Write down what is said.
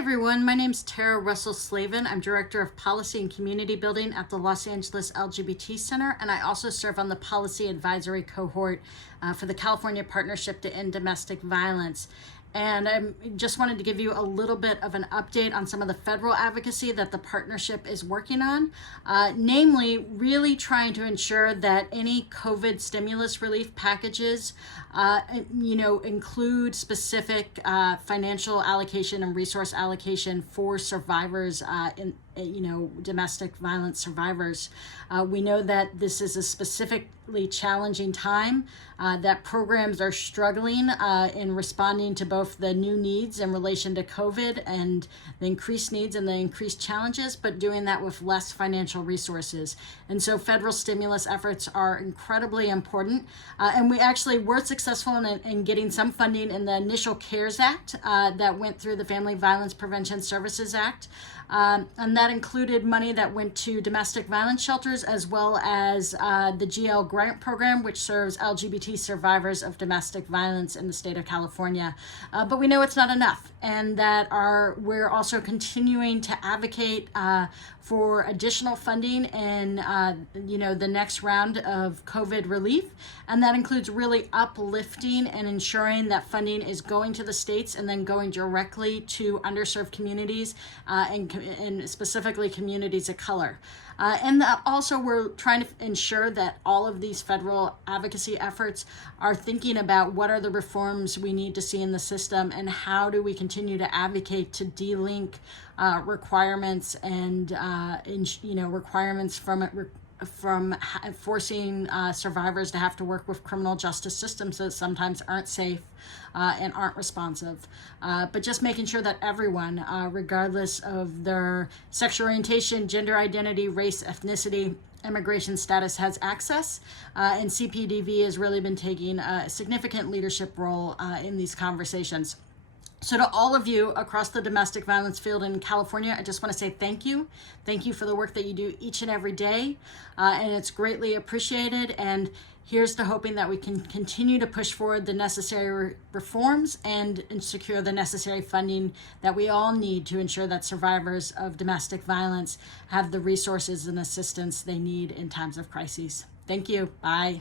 everyone, my name is Terra Slavin. I'm Director of Policy and Community Building at the Los Angeles LGBT Center, and I also serve on the Policy Advisory Cohort for the California Partnership to End Domestic Violence. And I just wanted to give you a little bit of an update on some of the federal advocacy that the partnership is working on, namely really trying to ensure that any COVID stimulus relief packages, include specific financial allocation and resource allocation for survivors domestic violence survivors. We know that this is a specifically challenging time, that programs are struggling in responding to both the new needs in relation to COVID and the increased needs and the increased challenges, but doing that with less financial resources. And so federal stimulus efforts are incredibly important. And we actually were successful in getting some funding in the initial CARES Act that went through the Family Violence Prevention Services Act. And that included money that went to domestic violence shelters, as well as the GL grant program, which serves LGBT survivors of domestic violence in the state of California. But we know it's not enough, and that we're also continuing to advocate for additional funding in the next round of COVID relief. And that includes really uplifting and ensuring that funding is going to the states and then going directly to underserved communities and specifically communities of color. And also we're trying to ensure that all of these federal advocacy efforts are thinking about what are the reforms we need to see in the system and how do we continue to advocate to delink requirements and requirements from forcing survivors to have to work with criminal justice systems that sometimes aren't safe and aren't responsive. But just making sure that everyone, regardless of their sexual orientation, gender identity, race, ethnicity, immigration status, has access. And CPDV has really been taking a significant leadership role in these conversations. So to all of you across the domestic violence field in California, I just want to say thank you. Thank you for the work that you do each and every day. And it's greatly appreciated. And here's to hoping that we can continue to push forward the necessary reforms and secure the necessary funding that we all need to ensure that survivors of domestic violence have the resources and assistance they need in times of crises. Thank you. Bye.